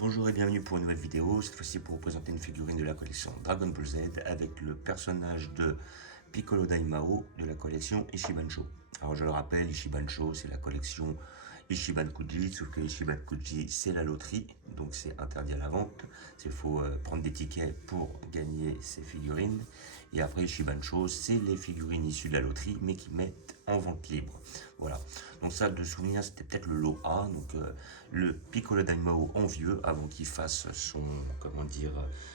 Bonjour et bienvenue pour une nouvelle vidéo, cette fois-ci pour vous présenter une figurine de la collection Dragon Ball Z avec le personnage de Piccolo Daimao de la collection Ichibancho. Alors je le rappelle, Ichibancho c'est la collection Ichiban Kuji, sauf que Ichiban Kuji c'est la loterie, donc c'est interdit à la vente. Il faut prendre des tickets pour gagner ces figurines. Et après Ichibancho c'est les figurines issues de la loterie mais qui mettent en vente libre. Voilà, donc ça de souvenir c'était peut-être le lot A, donc le Piccolo Daimao en vieux avant qu'il fasse son, comment dire,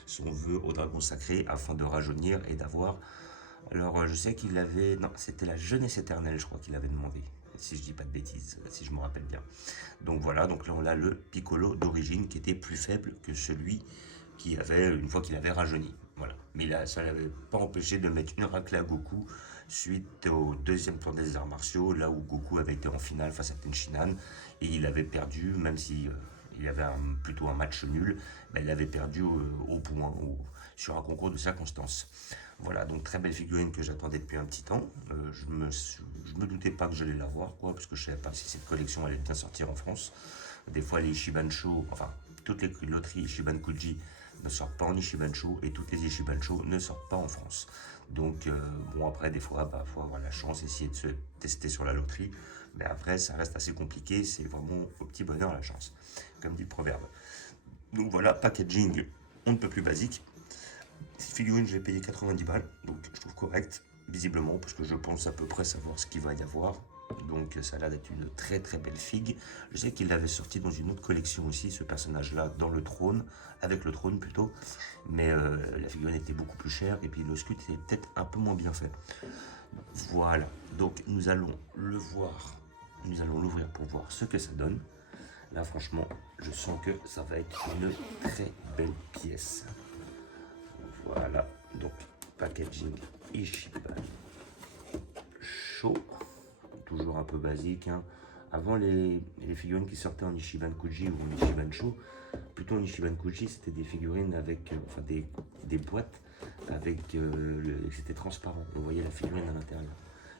son vœu au dragon sacré afin de rajeunir et d'avoir. Alors je sais qu'il avait, non c'était la jeunesse éternelle je crois qu'il avait demandé, si je dis pas de bêtises, si je me rappelle bien. Donc voilà, donc là on a le Piccolo d'origine qui était plus faible que celui qui avait, une fois qu'il avait rajeuni. Voilà. Mais là, ça ne l'avait pas empêché de mettre une raclée à Goku suite au deuxième tour des arts martiaux, là où Goku avait été en finale face à Tenshinhan et il avait perdu, même si il y avait plutôt un match nul, mais il avait perdu au point, sur un concours de circonstances. Voilà, donc très belle figurine que j'attendais depuis un petit temps. Je me doutais pas que j'allais l'avoir, quoi, parce que je savais pas si cette collection allait bien sortir en France. Des fois, les Ichibancho, enfin, toutes les loteries Ichiban Kuji ne sortent pas en Ichibancho et toutes les Ichibancho ne sortent pas en France. Donc, bon, après, des fois, bah, faut avoir la chance, essayer de se tester sur la loterie. Mais après, ça reste assez compliqué. C'est vraiment au petit bonheur la chance, comme dit le proverbe. Donc voilà, packaging, on ne peut plus basique. Cette figurine, je l'ai payé 90 balles, donc je trouve correct, visiblement, parce que je pense à peu près savoir ce qu'il va y avoir. Donc ça a l'air d'être une très très belle figue. Je sais qu'il l'avait sorti dans une autre collection aussi, ce personnage-là, dans le trône, avec le trône plutôt. Mais la figurine était beaucoup plus chère, et puis le sculpte était peut-être un peu moins bien fait. Voilà, donc nous allons le voir, nous allons l'ouvrir pour voir ce que ça donne. Là franchement, je sens que ça va être une très belle pièce. Voilà, donc packaging Ichiban Show, toujours un peu basique. Hein. Avant, les figurines qui sortaient en Ichiban Kuji ou en Ichiban Show, plutôt en Ichiban Kuji, c'était des figurines avec, enfin des boîtes avec, c'était transparent. On voyait la figurine à l'intérieur.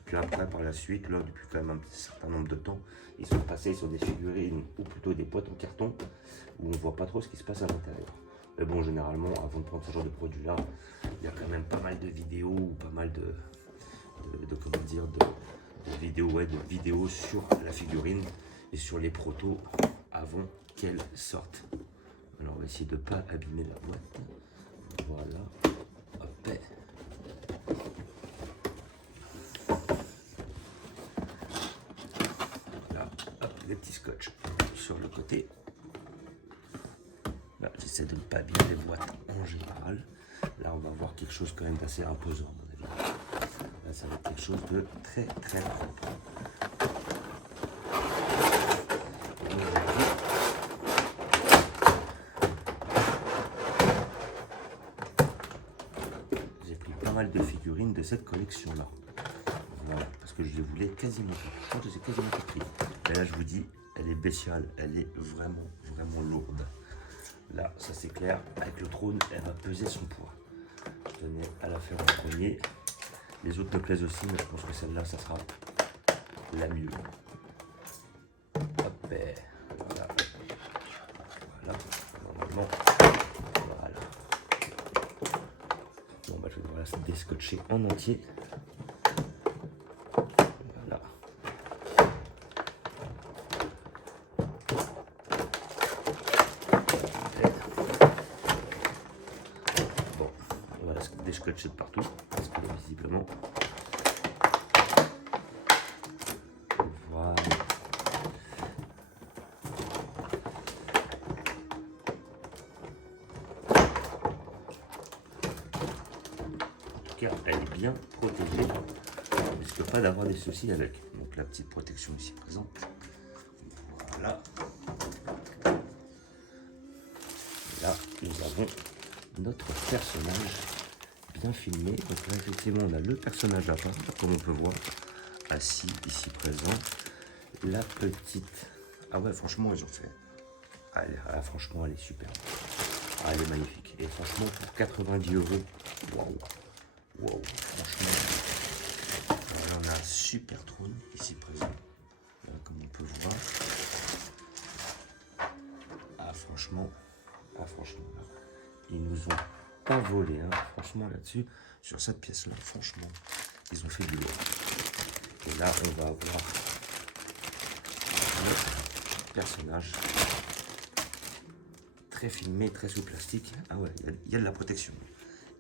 Puis après, par la suite, là, depuis quand même un certain nombre de temps, ils sont passés sur des figurines ou plutôt des boîtes en carton où on voit pas trop ce qui se passe à l'intérieur. Mais bon, généralement, avant de prendre ce genre de produit-là, il y a quand même pas mal de vidéos ou pas mal de comment dire, de vidéos sur la figurine et sur les protos avant qu'elle sorte. Alors, on va essayer de ne pas abîmer la boîte. Voilà. Hop. Voilà. Hop, des petits scotch sur le côté. J'essaie de ne pas abîmer les boîtes en général. Là, on va voir quelque chose quand même d'assez imposant, à mon avis. Là, ça va être quelque chose de très très propre. J'ai pris pas mal de figurines de cette collection-là. Voilà, parce que je les voulais quasiment pas. Je crois que j'ai quasiment tout pris. Et là, je vous dis, elle est bestiale, elle est vraiment, vraiment lourde. Là, ça c'est clair, avec le trône, elle va peser son poids. Je tenais à la faire en premier. Les autres me plaisent aussi, mais je pense que celle-là, ça sera la mieux. Hop, voilà. Voilà, normalement, voilà. Bon, bah, je vais devoir la déscotcher en entier. Voilà. Bon, on va la déscotcher de partout, parce que là, visiblement, voilà. Elle est bien protégée, on ne risque pas d'avoir des soucis avec. Donc la petite protection ici présente. Voilà. Là, nous avons notre personnage bien filmé. Donc là, effectivement, on a le personnage à part, comme on peut voir, assis ici présent. La petite... Ah ouais, franchement, ils ont fait... Ah, franchement, elle est super. Ah, elle est magnifique. Et franchement, pour 90 €, waouh. Wow, franchement, on a un super trône ici présent, comme on peut voir. Ah, franchement, Ah, franchement, là, ils nous ont pas volé, hein. Franchement, là-dessus, sur cette pièce-là, franchement, ils ont fait du lourd. Et là, on va avoir le personnage très filmé, très sous plastique. Ah ouais, il y a de la protection.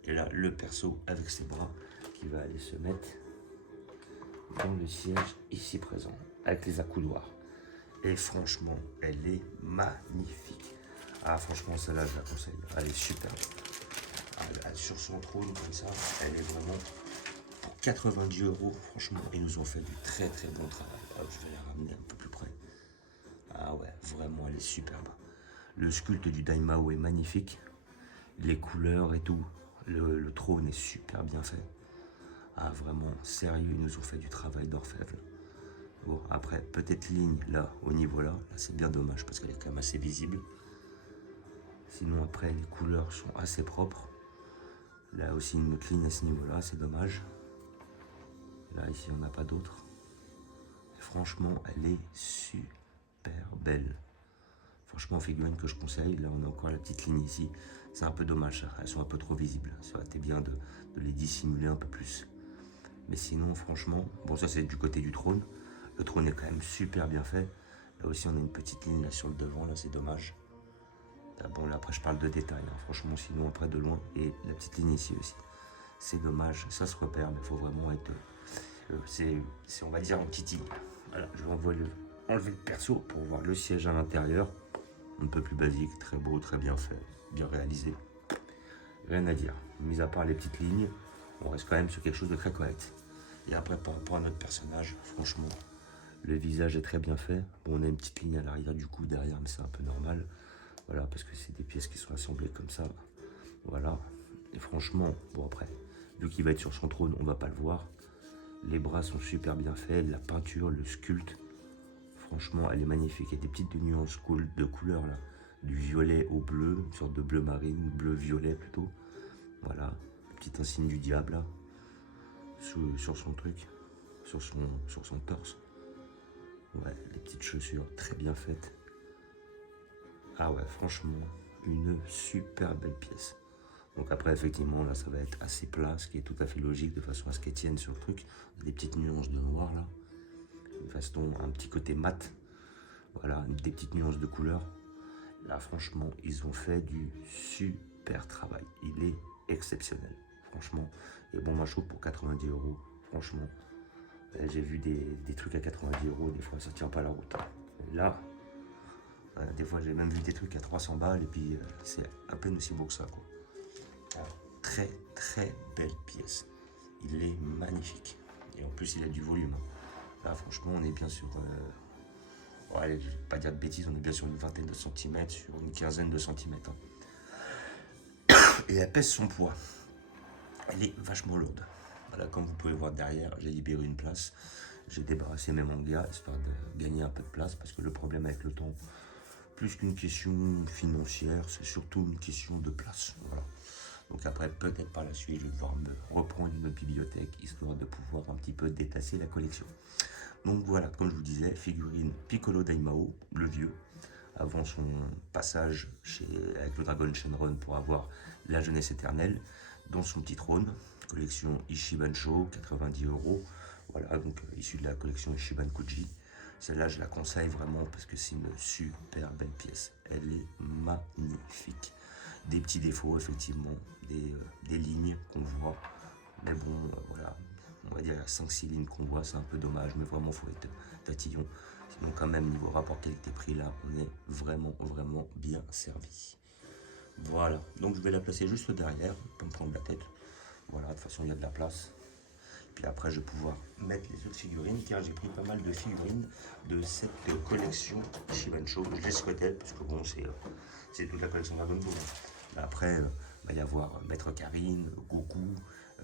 Et là, le perso avec ses bras qui va aller se mettre dans le siège ici présent, avec les accoudoirs. Et franchement, elle est magnifique. Ah, franchement, celle-là, je la conseille. Elle est super. Sur son trône, comme ça, elle est vraiment pour 90 €. Franchement, ils nous ont fait du très très bon travail. Ah, je vais la ramener un peu plus près. Ah ouais, vraiment, elle est superbe. Le sculpte du Daimao est magnifique. Les couleurs et tout. Le trône est super bien fait. Ah, vraiment, sérieux, ils nous ont fait du travail d'orfèvre. Bon, après, petite ligne là, au niveau là, c'est bien dommage parce qu'elle est quand même assez visible. Sinon, après, les couleurs sont assez propres. Là aussi, une autre ligne à ce niveau-là, c'est dommage. Là, ici, on n'a pas d'autre. Franchement, elle est super belle. Franchement, figurine que je conseille. Là, on a encore la petite ligne ici. C'est un peu dommage, elles sont un peu trop visibles. Ça aurait été bien de les dissimuler un peu plus. Mais sinon, franchement, bon, ça c'est du côté du trône. Le trône est quand même super bien fait. Là aussi, on a une petite ligne là sur le devant, là, c'est dommage. Là, bon, là, après, je parle de détails, hein. Franchement, sinon, après, de loin. Et la petite ligne ici aussi. C'est dommage, ça se repère, mais il faut vraiment être... c'est, on va dire, en titille. Voilà, je vais enlever le perso pour voir le siège à l'intérieur. Un peu plus basique, très beau, très bien fait, bien réalisé. Rien à dire. Mis à part les petites lignes, on reste quand même sur quelque chose de très correct. Et après, par rapport à notre personnage, franchement, le visage est très bien fait. Bon, on a une petite ligne à l'arrière du cou, derrière, mais c'est un peu normal. Voilà, parce que c'est des pièces qui sont assemblées comme ça. Voilà. Et franchement, bon après, vu qu'il va être sur son trône, on va pas le voir. Les bras sont super bien faits, la peinture, le sculpte. Franchement, elle est magnifique. Il y a des petites nuances de couleurs là. Du violet au bleu, une sorte de bleu marine, bleu-violet plutôt. Voilà, petit insigne du diable là, sur son truc, sur son torse. Ouais, les petites chaussures très bien faites. Ah ouais, franchement, une super belle pièce. Donc après, effectivement, là, ça va être assez plat, ce qui est tout à fait logique, de façon à ce qu'elle tienne sur le truc. Des petites nuances de noir là, de façon un petit côté mat. Voilà, des petites nuances de couleur. Là, franchement, ils ont fait du super travail. Il est exceptionnel, franchement. Et bon, moi, je trouve pour 90 €, franchement, j'ai vu des trucs à 90 €, des fois, ça tient pas la route. Et là, des fois, j'ai même vu des trucs à 300 balles, et puis c'est à peine aussi beau que ça, quoi. Alors, très, très belle pièce. Il est magnifique. Et en plus, il a du volume. Là, franchement, on est bien sur... ouais, je vais pas dire de bêtises, on est bien sur une vingtaine de centimètres, sur une quinzaine de centimètres. Hein. Et elle pèse son poids. Elle est vachement lourde. Voilà, comme vous pouvez voir derrière, j'ai libéré une place. J'ai débarrassé mes mangas, histoire de gagner un peu de place, parce que le problème avec le temps, plus qu'une question financière, c'est surtout une question de place. Voilà. Donc après, peut-être par la suite, je vais devoir me reprendre une autre bibliothèque, histoire de pouvoir un petit peu détasser la collection. Donc voilà, comme je vous disais, figurine Piccolo Daimao, le vieux, avant son passage avec le Dragon Shenron pour avoir la jeunesse éternelle, dans son petit trône, collection Ishibansho, 90 €. Voilà, donc issue de la collection Ishiban Kuji. Celle-là, je la conseille vraiment parce que c'est une super belle pièce. Elle est magnifique. Des petits défauts, effectivement, des lignes qu'on voit. Mais bon, voilà, on va dire 5-6 lignes qu'on voit, c'est un peu dommage, mais vraiment, il faut être tatillon. Sinon, quand même, niveau rapport qualité-prix, là, on est vraiment, vraiment bien servi. Voilà, donc je vais la placer juste derrière, pour me prendre la tête. Voilà, de toute façon, il y a de la place. Puis après, je vais pouvoir mettre les autres figurines, car j'ai pris pas mal de figurines de cette collection Shibancho. Je les souhaitais, parce que bon, c'est toute la collection Dragon Ball. Après, il va y avoir Maître Karine, Goku,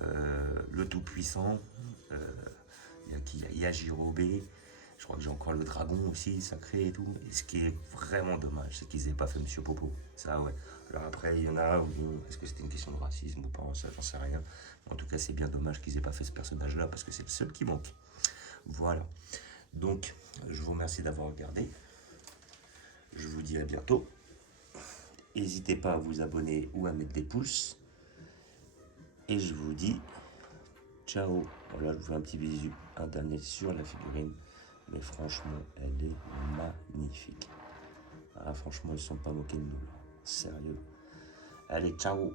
le Tout-Puissant, il y a Yajirobe. Je crois que j'ai encore le dragon aussi, sacré et tout. Et ce qui est vraiment dommage, c'est qu'ils n'aient pas fait Monsieur Popo. Ça, ouais. Alors après, il y en a où est-ce que c'était une question de racisme ou pas, ça, j'en sais rien. En tout cas, c'est bien dommage qu'ils aient pas fait ce personnage-là parce que c'est le seul qui manque. Voilà. Donc, je vous remercie d'avoir regardé. Je vous dis à bientôt. N'hésitez pas à vous abonner ou à mettre des pouces. Et je vous dis ciao. Voilà, je vous fais un petit bisou, un dernier sur la figurine. Mais franchement, elle est magnifique. Ah, franchement, ils ne sont pas moqués de nous. Sérieux. Allez, ciao.